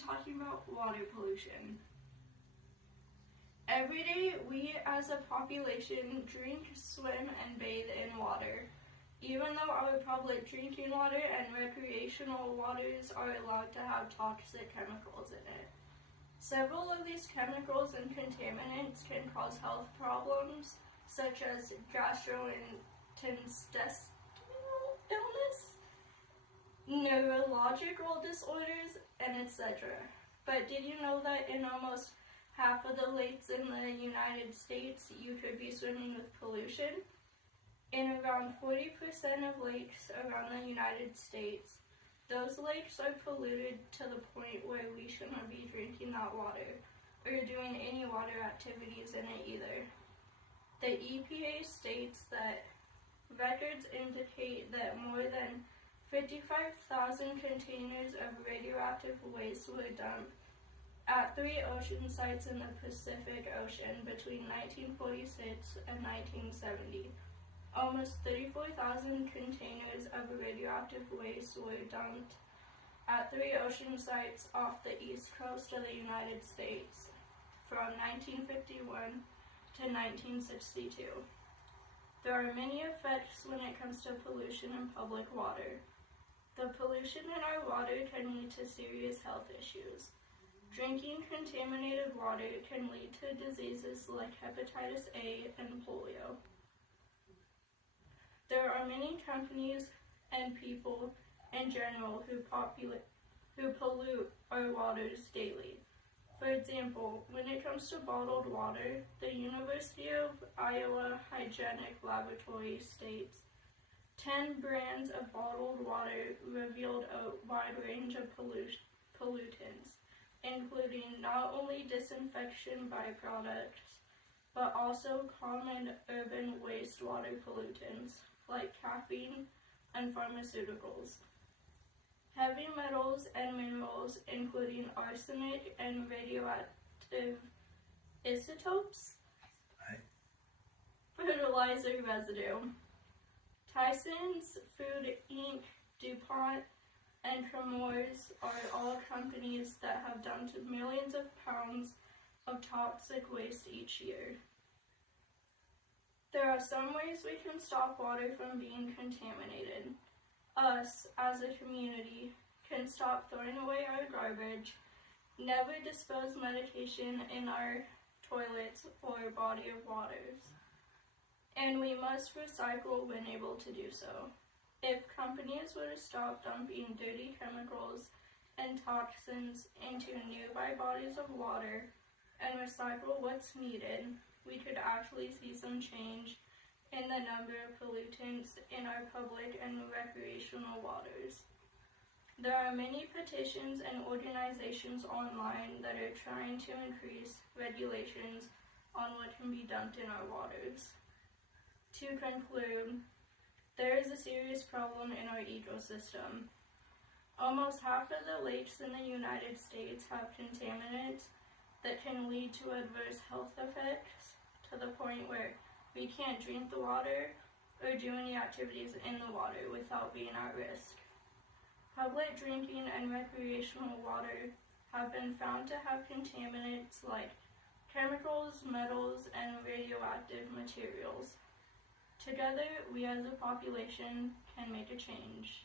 talking about water pollution. Every day, we as a population drink, swim, and bathe in water. Even though our public drinking water and recreational waters are allowed to have toxic chemicals in it. Several of these chemicals and contaminants can cause health problems, such as gastrointestinal illness, neurological disorders, and etc. But did you know that in almost half of the lakes in the United States, you could be swimming with pollution? In around 40% of lakes around the United States, those lakes are polluted to the point where we shouldn't be drinking that water or doing any water activities in it either. The EPA states that records indicate that more than 55,000 containers of radioactive waste were dumped at 3 ocean sites in the Pacific Ocean between 1946 and 1970. Almost 34,000 containers of radioactive waste were dumped at 3 ocean sites off the east coast of the United States from 1951 to 1962. There are many effects when it comes to pollution in public water. The pollution in our water can lead to serious health issues. Drinking contaminated water can lead to diseases like hepatitis A and polio. There are many companies and people in general who pollute our waters daily. For example, when it comes to bottled water, the University of Iowa Hygienic Laboratory states 10 brands of bottled water revealed a wide range of pollutants, including not only disinfection byproducts, but also common urban wastewater pollutants like caffeine and pharmaceuticals. Heavy metals and minerals, including arsenic and radioactive isotopes, fertilizer residue. Tyson's Food Inc., DuPont, and Chemours are all companies that have dumped millions of pounds of toxic waste each year. There are some ways we can stop water from being contaminated. Us, as a community, can stop throwing away our garbage, never dispose medication in our toilets or body of waters, and we must recycle when able to do so. If companies were to stop dumping dirty chemicals and toxins into nearby bodies of water and recycle what's needed, we could actually see some change in the number of pollutants in our public and recreational waters. There are many petitions and organizations online that are trying to increase regulations on what can be dumped in our waters. To conclude, there is a serious problem in our ecosystem. Almost half of the lakes in the United States have contaminants that can lead to adverse health effects to the point where we can't drink the water or do any activities in the water without being at risk. Public drinking and recreational water have been found to have contaminants like chemicals, metals, and radioactive materials. Together, we as a population can make a change.